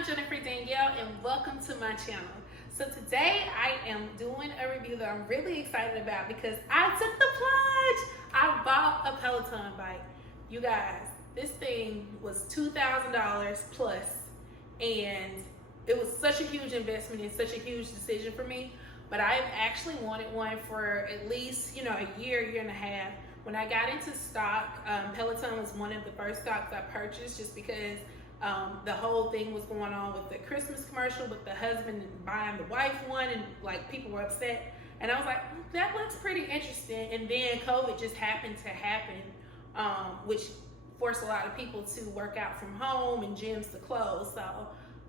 I'm Jennifer Danielle and welcome to my channel. So today I am doing a review that I'm really excited about because I took the plunge. I bought a Peloton bike. You guys, this thing was $2,000 plus and it was such a huge investment and such a huge decision for me. But I've actually wanted one for at least, a year and a half. When I got into stock, Peloton was one of the first stocks I purchased just because the whole thing was going on with the Christmas commercial with the husband buying the wife one, and like people were upset. And I was like, that looks pretty interesting. And then COVID just happened to happen, which forced a lot of people to work out from home and gyms to close. So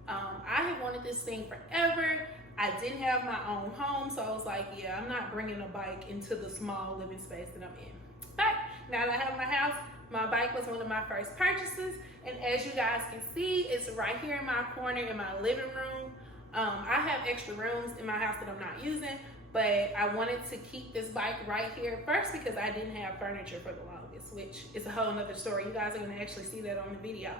I had wanted this thing forever. I didn't have my own home, so I was like, yeah, I'm not bringing a bike into the small living space that I'm in. But now that I have my house, my bike was one of my first purchases, and as you guys can see, it's right here in my corner in my living room. I have extra rooms in my house that I'm not using, but I wanted to keep this bike right here first because I didn't have furniture for the longest, which is a whole nother story. You guys are gonna actually see that on the video.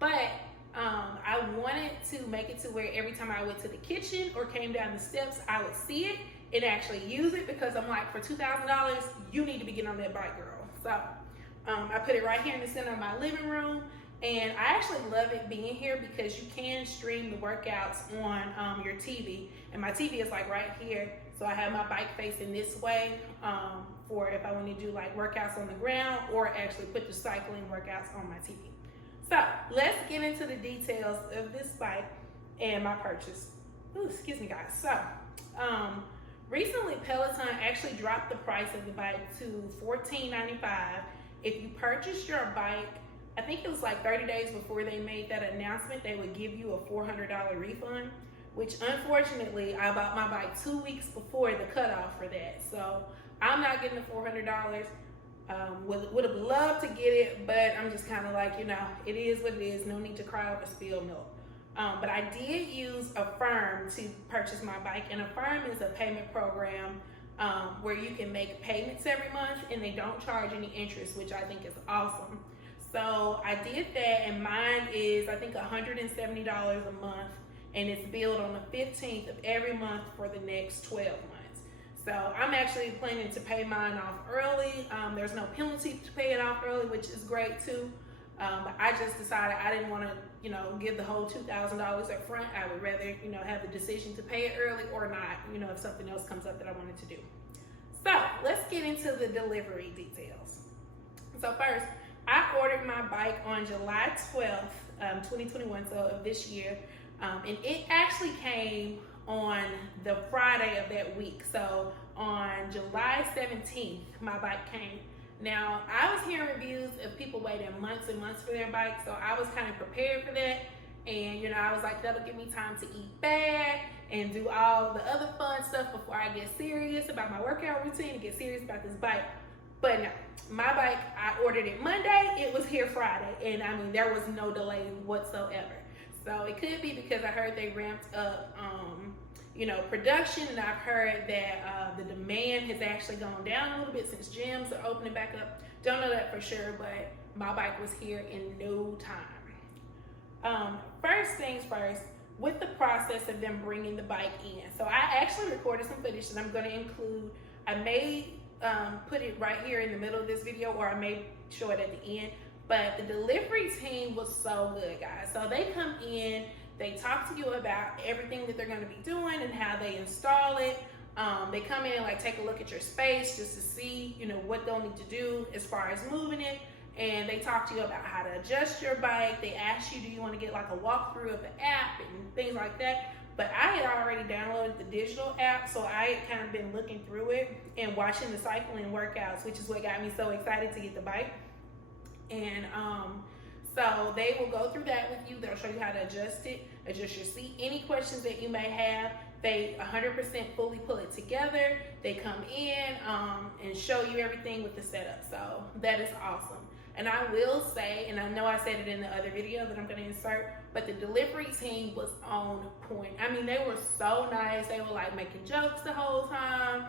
But I wanted to make it to where every time I went to the kitchen or came down the steps, I would see it and actually use it, because I'm like, for $2,000, you need to be getting on that bike, girl. So I put it right here in the center of my living room, and I actually love it being here because you can stream the workouts on your TV, and my TV is like right here, so I have my bike facing this way for if I want to do like workouts on the ground or actually put the cycling workouts on my TV. So let's get into the details of this bike and my purchase. Ooh, excuse me guys. So recently Peloton actually dropped the price of the bike to $14.95. If you purchased your bike, I think it was like 30 days before they made that announcement, they would give you a $400 refund, which unfortunately I bought my bike 2 weeks before the cutoff for that. So I'm not getting the $400. Would have loved to get it, but I'm just kind of like, it is what it is. No need to cry over spilled milk. But I did use Affirm to purchase my bike, and Affirm is a payment program where you can make payments every month and they don't charge any interest, which I think is awesome. So I did that, and mine is I think $170 a month, and it's billed on the 15th of every month for the next 12 months. So I'm actually planning to pay mine off early. There's no penalty to pay it off early, which is great too. But I just decided I didn't want to, give the whole $2,000 up front. I would rather, have the decision to pay it early or not, if something else comes up that I wanted to do. So let's get into the delivery details. So first, I ordered my bike on July 12th, 2021, so of this year. And it actually came on the Friday of that week. So on July 17th, my bike came. Now, I was hearing reviews of people waiting months and months for their bike, so I was kind of prepared for that. And, I was like, that'll give me time to eat bad and do all the other fun stuff before I get serious about my workout routine and get serious about this bike. But no, my bike, I ordered it Monday, it was here Friday. And I mean, there was no delay whatsoever. So it could be because I heard they ramped up, production, and I've heard that the demand has actually gone down a little bit since gyms are opening back up. Don't know that for sure, but my bike was here in no time. First things first, with the process of them bringing the bike in. So I actually recorded some footage that I'm going to include. I may put it right here in the middle of this video, or I may show it at the end. But the delivery team was so good, guys. So they come in, they talk to you about everything that they're going to be doing and how they install it. They come in and like take a look at your space just to see, what they'll need to do as far as moving it. And they talk to you about how to adjust your bike. They ask you, do you want to get like a walkthrough of the app and things like that. But I had already downloaded the digital app, so I had kind of been looking through it and watching the cycling workouts, which is what got me so excited to get the bike. And so they will go through that with you. They'll show you how to adjust it, adjust your seat. Any questions that you may have, they 100% fully pull it together. They come in and show you everything with the setup. So that is awesome. And I will say, and I know I said it in the other video that I'm going to insert, but the delivery team was on point. I mean, they were so nice. They were like making jokes the whole time.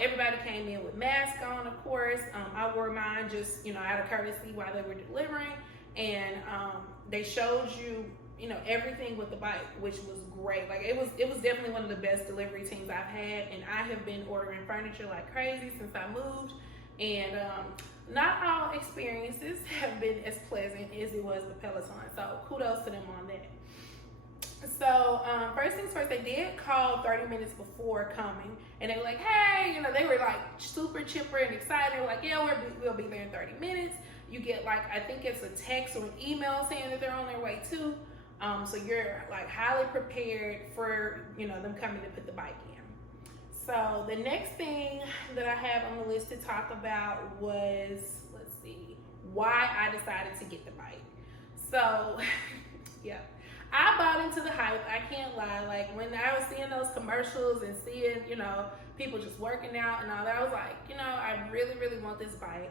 Everybody came in with masks on, of course. I wore mine just, out of courtesy while they were delivering. And they showed you everything with the bike, which was great. Like it was definitely one of the best delivery teams I've had, and I have been ordering furniture like crazy since I moved. And not all experiences have been as pleasant as it was with Peloton, so kudos to them on that. So first things first, they did call 30 minutes before coming, and they were like, hey, they were like super chipper and excited. They were like, yeah, we'll be there in 30 minutes. You get like, I think it's a text or an email saying that they're on their way too. So you're like highly prepared for, them coming to put the bike in. So the next thing that I have on the list to talk about was, let's see, why I decided to get the bike. So yeah, I bought into the hype. I can't lie. Like when I was seeing those commercials and seeing, people just working out and all that, I was like, I really, really want this bike.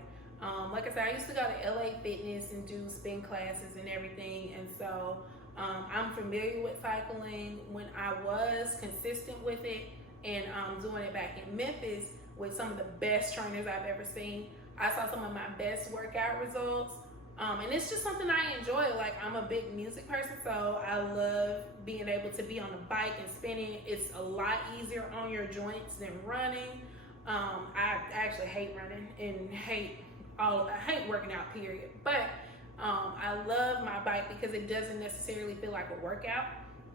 Like I said, I used to go to LA Fitness and do spin classes and everything. And so I'm familiar with cycling. When I was consistent with it and doing it back in Memphis with some of the best trainers I've ever seen, I saw some of my best workout results. And it's just something I enjoy. Like I'm a big music person, so I love being able to be on a bike and spinning. It's a lot easier on your joints than running. I actually hate running and I hate working out, period. But I love my bike because it doesn't necessarily feel like a workout.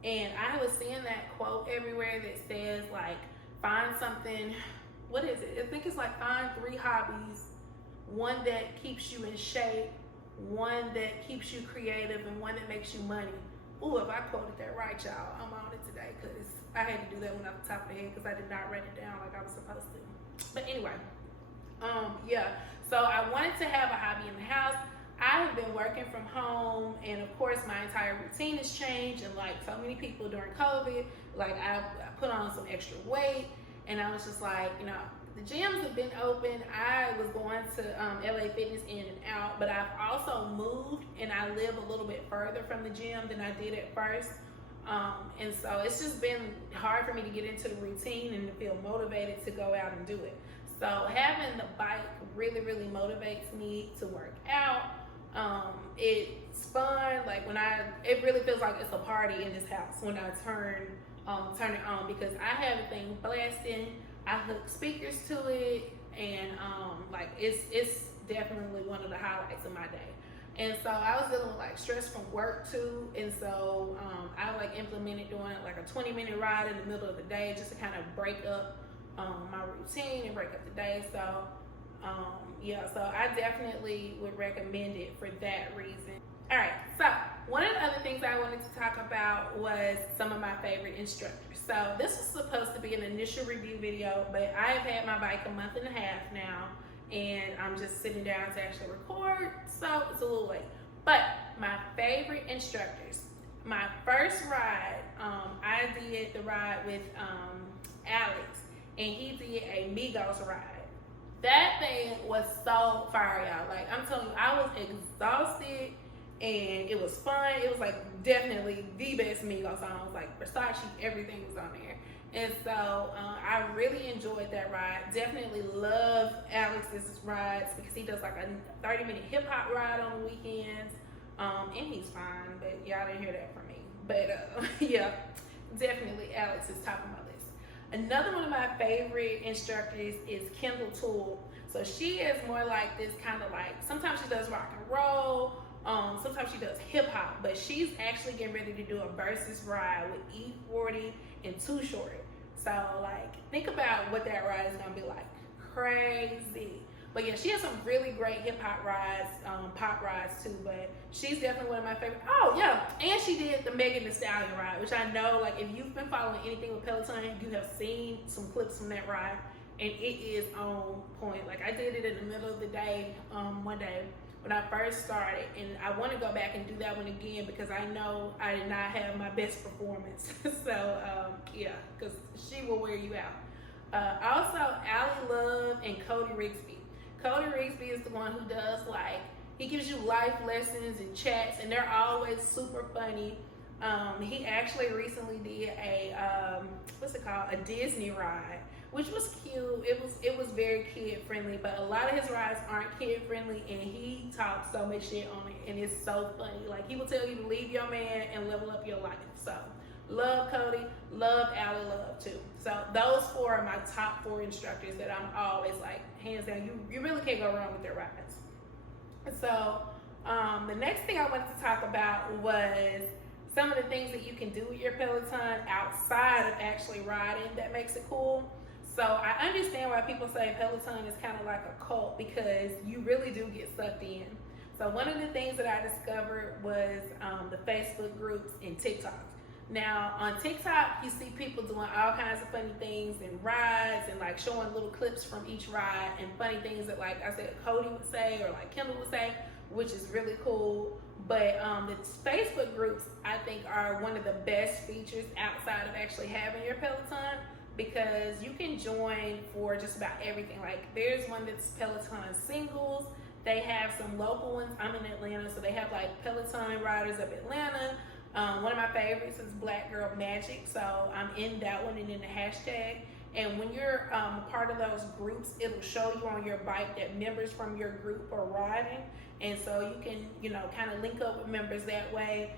And I was seeing that quote everywhere that says like, find something, what is it? I think it's like find 3 hobbies, one that keeps you in shape, one that keeps you creative, and one that makes you money. Ooh, if I quoted that right, y'all, I'm on it today because I had to do that one off the top of the head because I did not write it down like I was supposed to. But anyway, yeah, so I wanted to have a hobby in the house. I have been working from home, and of course my entire routine has changed, and like so many people during COVID, like I put on some extra weight, and I was just like, the gyms have been open. I was going to LA Fitness in and out, but I've also moved, and I live a little bit further from the gym than I did at first. And so it's just been hard for me to get into the routine and to feel motivated to go out and do it. So having the bike really, really motivates me to work out. It's fun. Like it really feels like it's a party in this house when I turn it on because I have the thing blasting. I hook speakers to it, and like it's definitely one of the highlights of my day. And so I was dealing with like stress from work too, and so I like implemented doing like a 20-minute ride in the middle of the day just to kind of break up my routine and break up the day. So yeah, so I definitely would recommend it for that reason. All right, so one of the other things I wanted to talk about was some of my favorite instructors. So this was supposed to be an initial review video, but I have had my bike a month and a half now, and I'm just sitting down to actually record, so it's a little late. But my favorite instructors, my first ride, I did the ride with Alex, and he did a Migos ride. That thing was so fire, y'all. Like I'm telling you, I was exhausted and it was fun. It was like definitely the best Migos songs, like Versace, everything was on there. And so I really enjoyed that ride. Definitely love Alex's rides because he does like a 30-minute hip hop ride on the weekends. And he's fine, but y'all didn't hear that from me. But yeah, definitely Alex is top of my list. Another one of my favorite instructors is Kendall Toole. So she is more like this kind of like, sometimes she does rock and roll, sometimes she does hip hop, but she's actually getting ready to do a versus ride with E40 and Too Short. So like, think about what that ride is gonna be like. Crazy. But yeah, she has some really great hip hop rides, pop rides too, but she's definitely one of my favorite. Oh yeah, and she did the Megan Thee Stallion ride, which I know, like if you've been following anything with Peloton, you have seen some clips from that ride, and it is on point. Like I did it in the middle of the day, one day when I first started, and I want to go back and do that one again because I know I did not have my best performance. So yeah, because she will wear you out. Also, Allie Love and Cody Rigsby. Cody Rigsby is the one who does like, he gives you life lessons and chats, and they're always super funny. He actually recently did a, what's it called? A Disney ride which was cute. It was very kid friendly, but a lot of his rides aren't kid friendly, and he talks so much shit on it, and it's so funny. Like, he will tell you to leave your man and level up your life. So love Cody, love Allie, love too. So those four are my top 4 instructors that I'm always like, hands down, you really can't go wrong with their rides. So the next thing I wanted to talk about was some of the things that you can do with your Peloton outside of actually riding that makes it cool. So I understand why people say Peloton is kind of like a cult, because you really do get sucked in. So one of the things that I discovered was the Facebook groups and TikToks. Now on TikTok, you see people doing all kinds of funny things and rides, and like showing little clips from each ride and funny things that, like I said, Cody would say or like Kendall would say, which is really cool. But the Facebook groups, I think, are one of the best features outside of actually having your Peloton, because you can join for just about everything. Like, there's one that's Peloton singles. They have some local ones. I'm in Atlanta, so they have like Peloton riders of Atlanta. One of my favorites is Black Girl Magic, so I'm in that one and in the hashtag. And when you're part of those groups, it'll show you on your bike that members from your group are riding. And so you can, you know, kind of link up with members that way.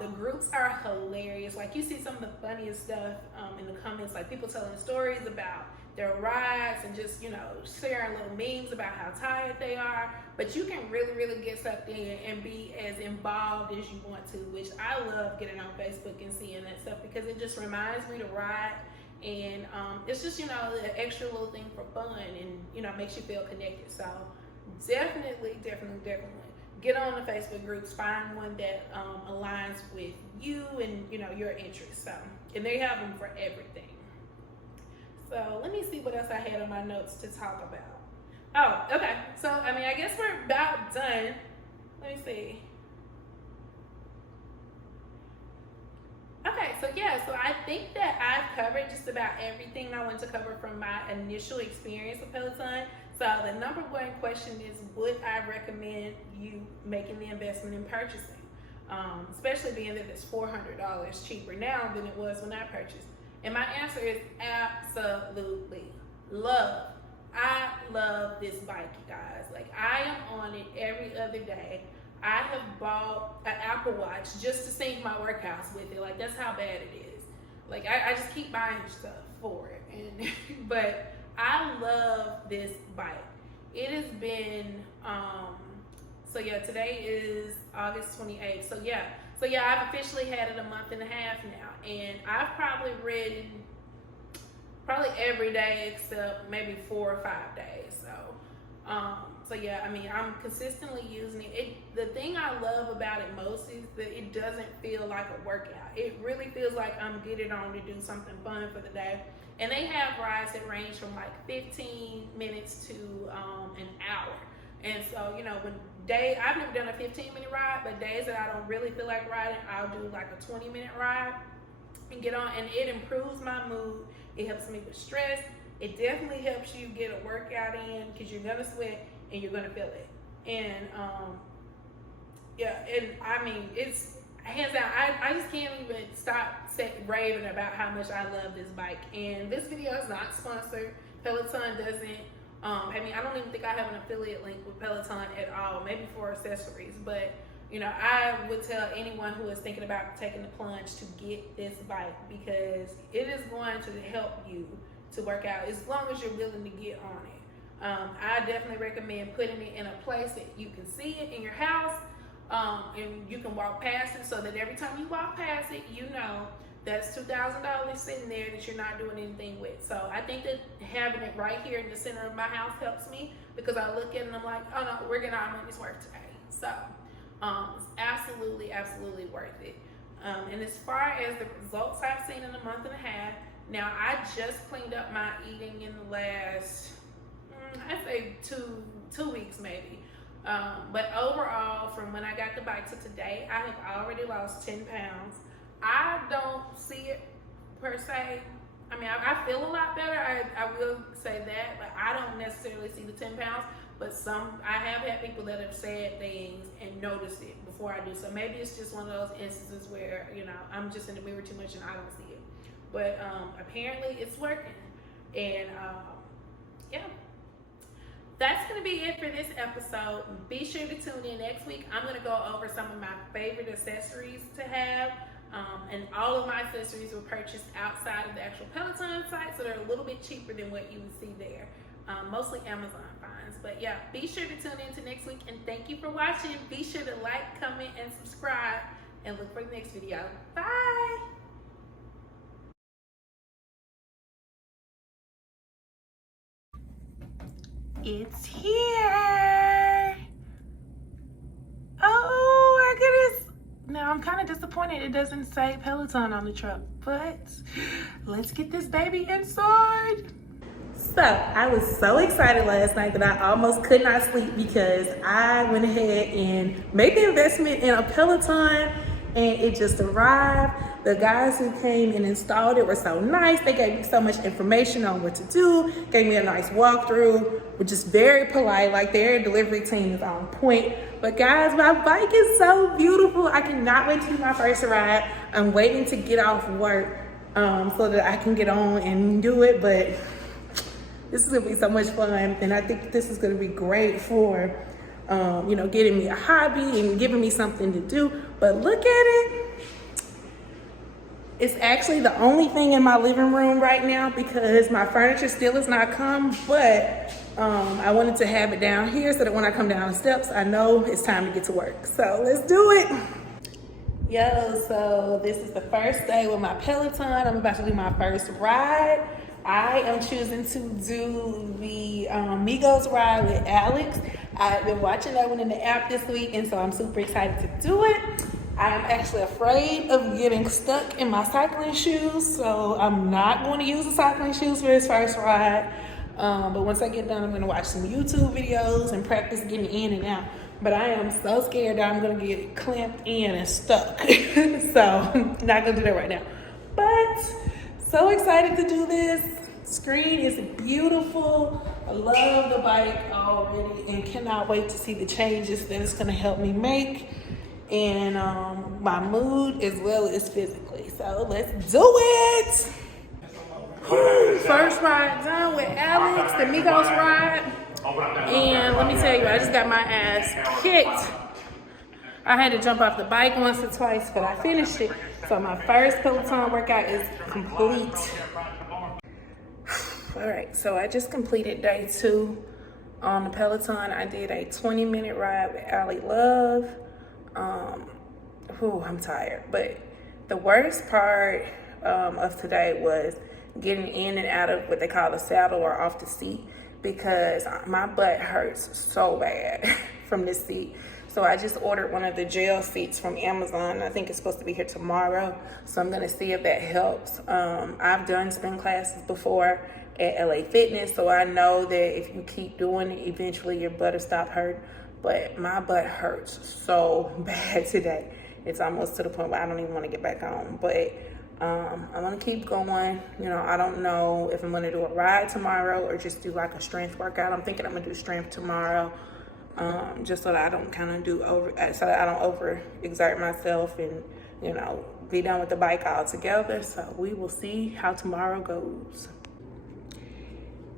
The groups are hilarious. Like, you see some of the funniest stuff in the comments, like people telling stories about their rides and just, you know, sharing little memes about how tired they are. But you can really, really get sucked in and be as involved as you want to, which I love getting on Facebook and seeing that stuff, because it just reminds me to ride. And it's just, you know, an extra little thing for fun, and, you know, makes you feel connected. So definitely get on the Facebook groups, find one that aligns with you and, you know, your interests. So, and they have them for everything. So let me see what else I had on my notes to talk about. Oh, okay. So, I mean, I guess we're about done. Let me see. Okay, so yeah, so I think that I've covered just about everything I want to cover from my initial experience with Peloton. So the number one question is, would I recommend you making the investment in purchasing? Especially being that it's $400 cheaper now than it was when I purchased. And my answer is absolutely. Love. I love this bike, you guys. Like, I am on it every other day. I have bought an Apple Watch just to sync my workouts with it. Like, that's how bad it is. Like, I just keep buying stuff for it. And but I love this bike. It has been, so yeah, today is August 28th. So yeah, I've officially had it a month and a half now. And I've probably ridden every day except maybe 4 or 5 days. So yeah, I mean, I'm consistently using it. The thing I love about it most is that it doesn't feel like a workout. It really feels like I'm getting on to do something fun for the day. And they have rides that range from like 15 minutes to an hour. And so, you know, I've never done a 15-minute ride, but days that I don't really feel like riding, I'll do like a 20-minute ride and get on, and it improves my mood. It helps me with stress. It definitely helps you get a workout in, because you're gonna sweat and you're gonna feel it. And yeah, and I mean, it's hands down, I just can't even stop raving about how much I love this bike. And this video is not sponsored. Peloton doesn't, I mean, I don't even think I have an affiliate link with Peloton at all, maybe for accessories. But, you know, I would tell anyone who is thinking about taking the plunge to get this bike, because it is going to help you to work out as long as you're willing to get on it. I definitely recommend putting it in a place that you can see it in your house, and you can walk past it, so that every time you walk past it, you know that's $2,000 sitting there that you're not doing anything with. So I think that having it right here in the center of my house helps me, because I look at it and I'm like, oh no, we're getting our money's worth today. So it's absolutely worth it. And as far as the results I've seen in a month and a half, now I just cleaned up my eating in the last, I'd say two weeks maybe. But overall, from when I got the bike to today, I have already lost 10 pounds. I don't see it per se. I mean, I feel a lot better. I will say that, but I don't necessarily see the 10 pounds. But I have had people that have said things and noticed it before I do. So maybe it's just one of those instances where, you know, I'm just in the mirror too much and I don't see it. But apparently it's working. And yeah, that's going to be it for this episode. Be sure to tune in next week. I'm going to go over some of my favorite accessories to have. And all of my accessories were purchased outside of the actual Peloton site, so they're a little bit cheaper than what you would see there. Mostly Amazon finds. But yeah, be sure to tune in to next week, and thank you for watching. Be sure to like, comment, and subscribe, and look for the next video. Bye! It's here! Oh my goodness! Now I'm kind of disappointed it doesn't say Peloton on the truck, but let's get this baby inside. So I was so excited last night that I almost could not sleep because I went ahead and made the investment in a Peloton, and it just arrived. The guys who came and installed it were so nice. They gave me so much information on what to do, gave me a nice walkthrough, which is very polite. Like, their delivery team is on point. But guys, my bike is so beautiful. I cannot wait to do my first ride. I'm waiting to get off work so that I can get on and do it. But this is gonna be so much fun, and I think this is gonna be great for, you know, getting me a hobby and giving me something to do. But look at it. It's actually the only thing in my living room right now because my furniture still has not come, but I wanted to have it down here so that when I come down the steps, I know it's time to get to work. So let's do it. Yo, so this is the first day with my Peloton. I'm about to do my first ride. I am choosing to do the Migos ride with Alex. I've been watching that one in the app this week, and so I'm super excited to do it. I'm actually afraid of getting stuck in my cycling shoes, so I'm not going to use the cycling shoes for this first ride. But once I get done, I'm going to watch some YouTube videos and practice getting in and out. But I am so scared that I'm going to get clamped in and stuck. So not going to do that right now. But so excited to do this. Screen is beautiful. I love the bike already and cannot wait to see the changes that it's going to help me make in my mood as well as physically. So let's do it. First ride done with Alex, the Migos ride. And let me tell you, I just got my ass kicked. I had to jump off the bike once or twice, but I finished it. So my first Peloton workout is complete. All right, so I just completed day 2 on the Peloton. I did a 20-minute ride with Allie Love. I'm tired, but the worst part of today was getting in and out of what they call a saddle or off the seat, because my butt hurts so bad from this seat. So I just ordered one of the gel seats from Amazon. I think it's supposed to be here tomorrow, so I'm gonna see if that helps. I've done spin classes before at LA Fitness, so I know that if you keep doing it, eventually your butt will stop hurting. But my butt hurts so bad today. It's almost to the point where I don't even want to get back on. But I'm going to keep going. You know, I don't know if I'm going to do a ride tomorrow or just do like a strength workout. I'm thinking I'm going to do strength tomorrow, just so that I don't so that I don't overexert myself and, you know, be done with the bike altogether. So we will see how tomorrow goes.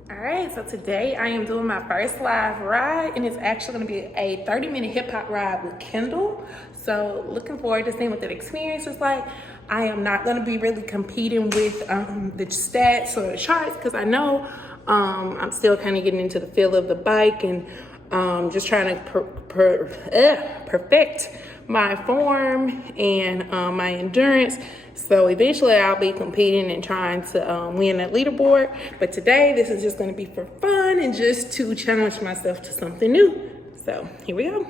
All right, so today I am doing my first live ride, and it's actually going to be a 30-minute hip-hop ride with Kendall. So looking forward to seeing what that experience is like. I am not going to be really competing with the stats or the charts, because I know I'm still kind of getting into the feel of the bike and just trying to perfect my form and my endurance. So eventually I'll be competing and trying to win that leaderboard. But today, this is just going to be for fun and just to challenge myself to something new. So here we go.